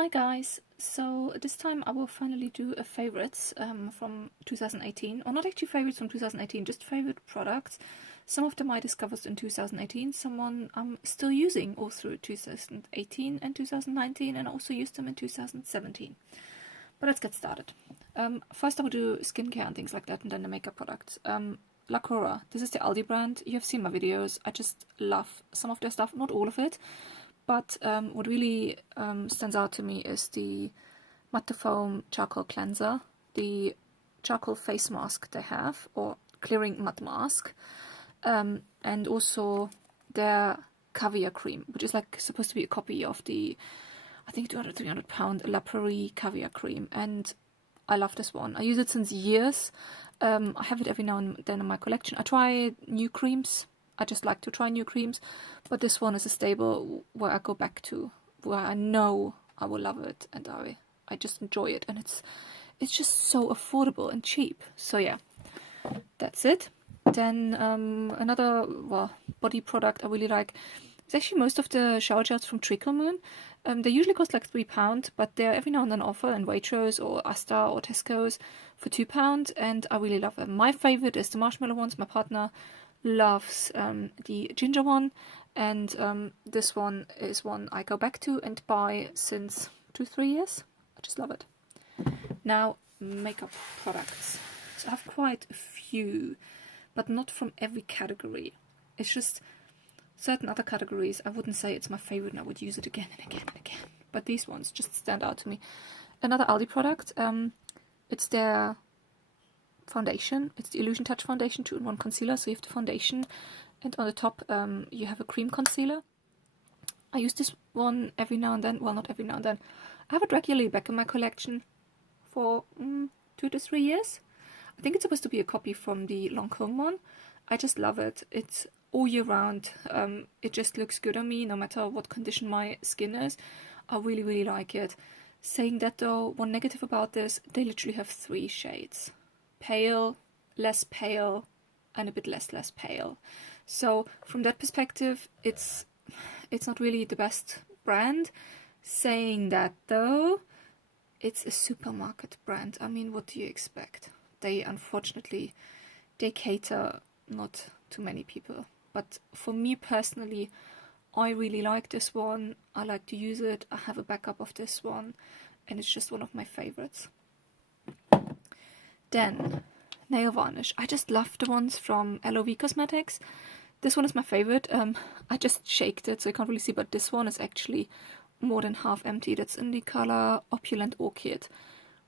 Hi guys, so this time I will finally do a favorites from 2018, or not actually favorites from 2018, just favorite products. Some of them I discovered in 2018, someone I'm still using all through 2018 and 2019, and I also used them in 2017. But let's get started. First I will do skincare and things like that, and then the makeup products. Lacura, this is the Aldi brand. You have seen my videos. I just love some of their stuff, not all of it. But what really stands out to me is the Matte Foam Charcoal Cleanser, the charcoal face mask they have, or clearing mud mask, and also their cavia cream, which is like supposed to be a copy of the, I think, 200-300 La Prairie cavia cream, and I love this one. I use it since years. I have it every now and then in my collection. I try new creams. I just like to try new creams, but this one is a staple where I go back to, where I know I will love it, and I just enjoy it, and it's just so affordable and cheap. So yeah, that's it. Then another body product I really like is actually most of the shower gels from Treacle Moon. They usually cost like £3, but they're every now and then offer in Waitrose or Asda or Tesco's for £2, and I really love them. My favorite is the marshmallow ones. My partner loves the ginger one, and this one is one I go back to and buy since 2-3 years. I just love it. Now, makeup products. So I have quite a few, but not from every category. It's just certain other categories I wouldn't say it's my favorite and I would use it again and again and again, but these ones just stand out to me. Another Aldi product, it's their foundation. It's the Illusion Touch Foundation 2-in-1 concealer. So you have the foundation, and on the top you have a cream concealer. I use this one every now and then. Well, not every now and then. I have it regularly back in my collection for 2 to 3 years. I think it's supposed to be a copy from the Lancome one. I just love it. It's all year round. It just looks good on me no matter what condition my skin is. I really, really like it. Saying that though, one negative about this, they literally have 3 shades. Pale, less pale, and a bit less pale. So from that perspective, it's not really the best brand. Saying that though, it's a supermarket brand. I mean, what do you expect? They unfortunately, they cater not to many people. But for me personally, I really like this one. I like to use it. I have a backup of this one, and it's just one of my favorites. Then, nail varnish. I just love the ones from L.O.V Cosmetics. This one is my favorite. I just shaked it, so you can't really see, but this one is actually more than half empty. That's in the color Opulent Orchid.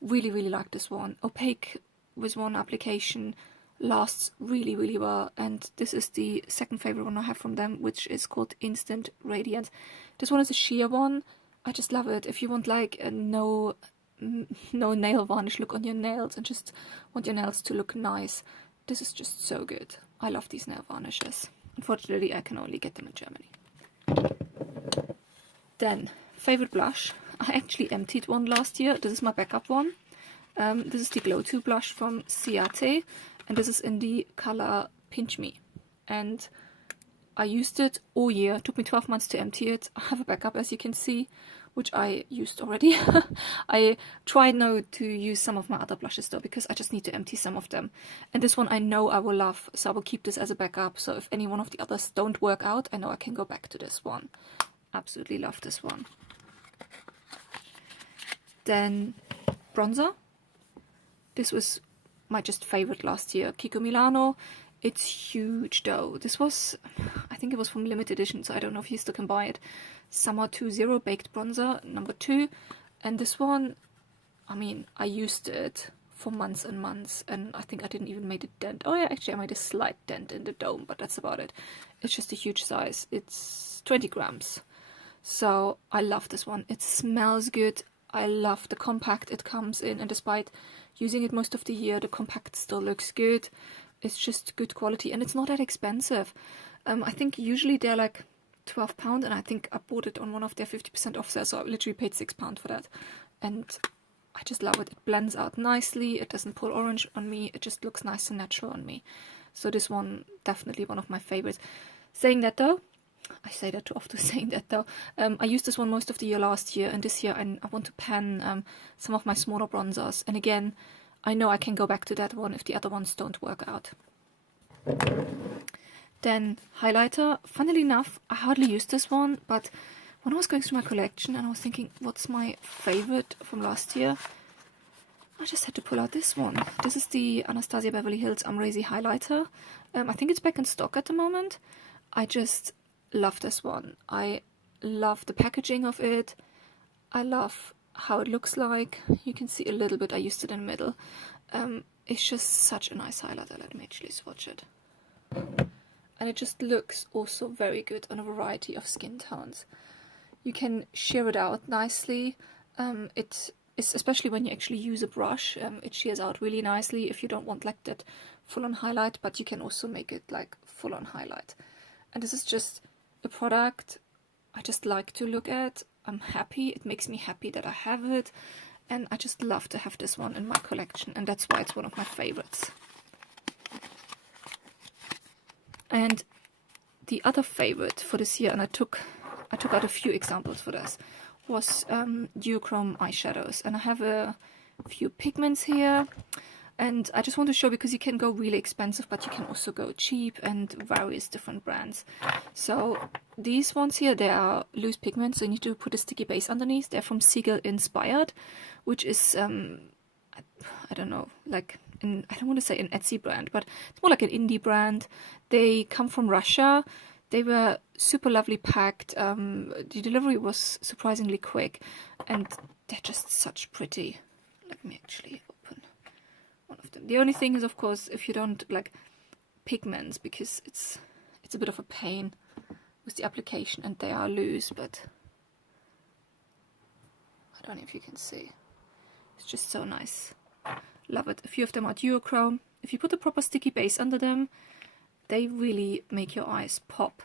Really, really like this one. Opaque with one application, lasts really, really well. And this is the second favorite one I have from them, which is called Instant Radiance. This one is a sheer one. I just love it. If you want like a no nail varnish look on your nails and just want your nails to look nice, this is just so good. I love these nail varnishes. Unfortunately, I can only get them in Germany. Then, favorite blush. I actually emptied one last year. This is my backup one. This is the Glow To blush from Ciate, and this is in the color Pinch Me. And I used it all year. It took me 12 months to empty it. I have a backup, as you can see, which I used already. I tried now to use some of my other blushes though, because I just need to empty some of them. And this one I know I will love, so I will keep this as a backup. So if any one of the others don't work out, I know I can go back to this one. Absolutely love this one. Then bronzer. This was my just favorite last year. Kiko Milano. It's huge though. This was, I think it was from limited edition, so I don't know if you still can buy it. Summer 20 Baked Bronzer, number 2. And this one, I mean, I used it for months and months, and I think I didn't even make a dent. Oh yeah, actually I made a slight dent in the dome, but that's about it. It's just a huge size. It's 20 grams. So I love this one. It smells good. I love the compact it comes in, and despite using it most of the year, the compact still looks good. It's just good quality, and it's not that expensive. I think usually they're like £12, and I think I bought it on one of their 50% off sales, so I literally paid £6 for that. And I just love it. It blends out nicely. It doesn't pull orange on me. It just looks nice and natural on me. So this one, definitely one of my favorites. Saying that though, I say that too often saying that though. I used this one most of the year last year, and this year I want to pan some of my smaller bronzers. And again, I know I can go back to that one if the other ones don't work out. Then highlighter. Funnily enough, I hardly use this one, but when I was going through my collection and I was thinking, what's my favorite from last year? I just had to pull out this one. This is the Anastasia Beverly Hills Amazing highlighter. I think it's back in stock at the moment. I just love this one. I love the packaging of it. I love how it looks like. You can see a little bit. I used it in the middle. It's just such a nice highlighter. Let me actually swatch it. And it just looks also very good on a variety of skin tones. You can sheer it out nicely. It's especially when you actually use a brush, it shears out really nicely if you don't want like that full-on highlight, but you can also make it like full-on highlight. And this is just a product I just like to look at. I'm happy. It makes me happy that I have it. And I just love to have this one in my collection. And that's why it's one of my favorites. And the other favorite for this year, and I took out a few examples for this, was duochrome eyeshadows. And I have a few pigments here. And I just want to show, because you can go really expensive, but you can also go cheap, and various different brands. So these ones here, they are loose pigments, so you need to put a sticky base underneath. They're from Sigil Inspired, which is, I don't know, like, I don't want to say an Etsy brand, but it's more like an indie brand. They come from Russia. They were super lovely packed. The delivery was surprisingly quick, and they're just such pretty. Let me actually open one of them. The only thing is, of course, if you don't like pigments, because it's a bit of a pain with the application, and they are loose, but I don't know if you can see. It's just so nice. Love it. A few of them are duochrome. If you put a proper sticky base under them, they really make your eyes pop.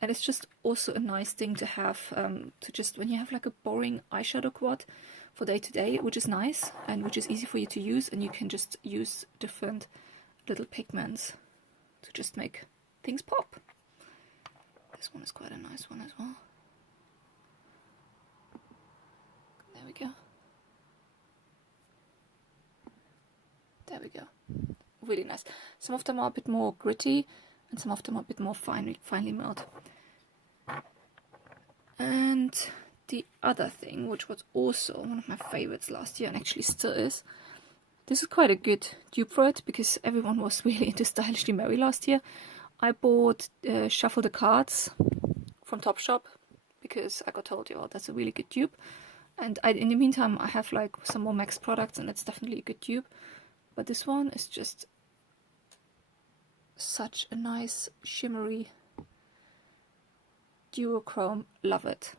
And it's just also a nice thing to have, to just, when you have like a boring eyeshadow quad for day to day, which is nice and which is easy for you to use, and you can just use different little pigments to just make things pop. This one is quite a nice one as well. There we go. There we go. Really nice. Some of them are a bit more gritty, and some of them are a bit more finely milled. And the other thing, which was also one of my favorites last year, and actually still is, this is quite a good dupe for it, because everyone was really into Stylishly Merry last year. I bought Shuffle the Cards from Topshop, because I got told, oh, that's a really good dupe. And in the meantime, I have like some more MAC products, and it's definitely a good dupe. But this one is just such a nice shimmery duochrome. Love it.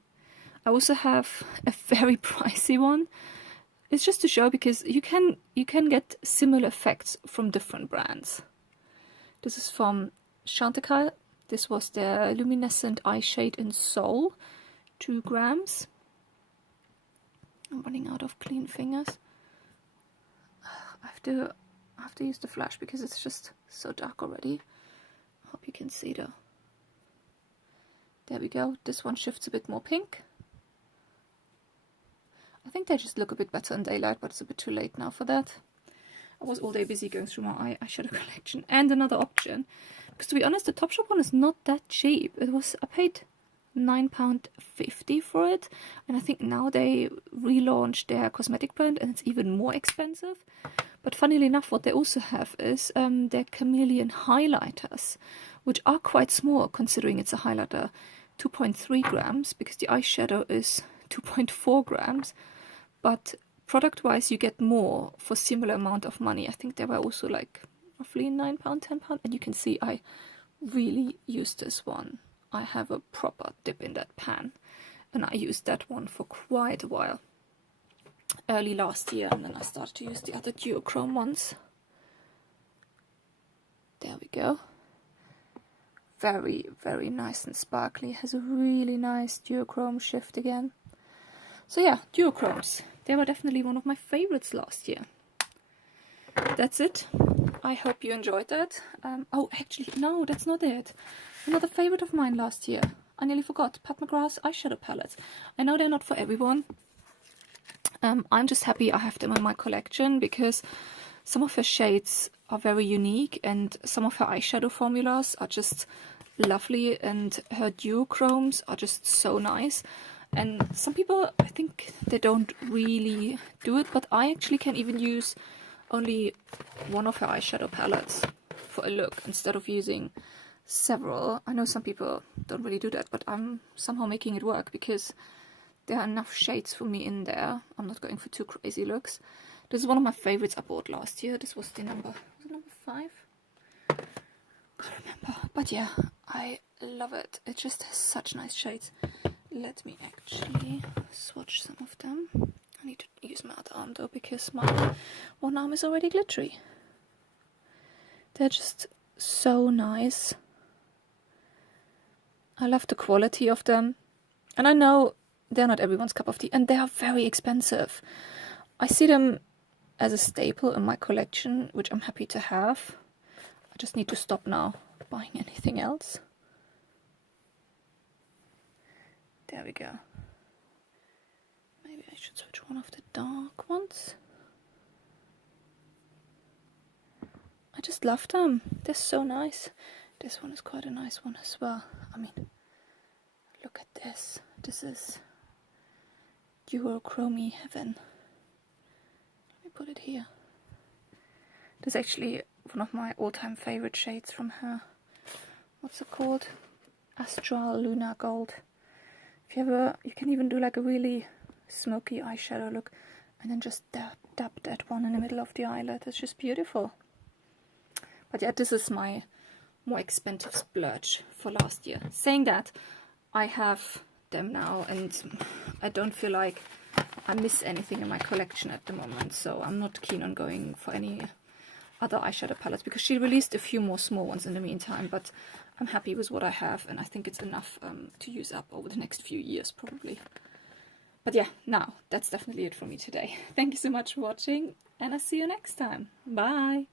I also have a very pricey one. It's just to show, because you can get similar effects from different brands. This is from Chantecaille. This was their luminescent eye shade in Soul, 2 grams. I'm running out of clean fingers. I have to use the flash because it's just so dark already. I hope you can see though. There we go. This one shifts a bit more pink. I think they just look a bit better in daylight, but it's a bit too late now for that. I was all day busy going through my eyeshadow collection. And another option, because to be honest, the Topshop one is not that cheap. I paid £9.50 for it, and I think now they relaunched their cosmetic brand, and it's even more expensive. But funnily enough, what they also have is their chameleon highlighters, which are quite small considering it's a highlighter, 2.3 grams, because the eyeshadow is 2.4 grams. But product-wise, you get more for similar amount of money. I think they were also like roughly £9, £10, and you can see I really use this one. I have a proper dip in that pan, and I used that one for quite a while. Early last year, and then I started to use the other duochrome ones. There we go. Very, very nice and sparkly. Has a really nice duochrome shift again. So yeah, duochromes. They were definitely one of my favorites last year. That's it. I hope you enjoyed that. Oh, actually, no, that's not it. Another favorite of mine last year. I nearly forgot, Pat McGrath eyeshadow palettes. I know they're not for everyone. I'm just happy I have them in my collection because some of her shades are very unique and some of her eyeshadow formulas are just lovely, and her duochromes are just so nice. And some people, I think they don't really do it, but I actually can even use only one of her eyeshadow palettes for a look instead of using several. I know some people don't really do that, but I'm somehow making it work because there are enough shades for me in there. I'm not going for too crazy looks. This is one of my favorites I bought last year. This was the number 5? Can't remember. But yeah, I love it. It just has such nice shades. Let me actually swatch some of them. I need to use my other arm though because my one arm is already glittery. They're just so nice. I love the quality of them. And I know they're not everyone's cup of tea, and they are very expensive. I see them as a staple in my collection, which I'm happy to have. I just need to stop now buying anything else. There we go. Maybe I should switch one of the dark ones. I just love them. They're so nice. This one is quite a nice one as well. I mean, look at this. This is duochromy heaven. Let me put it here. This is actually one of my all-time favorite shades from her. What's it called? Astral Lunar Gold. If you ever, you can even do like a really smoky eyeshadow look and then just dab that one in the middle of the eyelid. It's just beautiful. But yeah, this is my more expensive splurge for last year. Saying that, I have them now and I don't feel like I miss anything in my collection at the moment, so I'm not keen on going for any other eyeshadow palettes because she released a few more small ones in the meantime, but I'm happy with what I have and I think it's enough to use up over the next few years probably. But yeah, now that's definitely it for me today. Thank you so much for watching and I'll see you next time. Bye!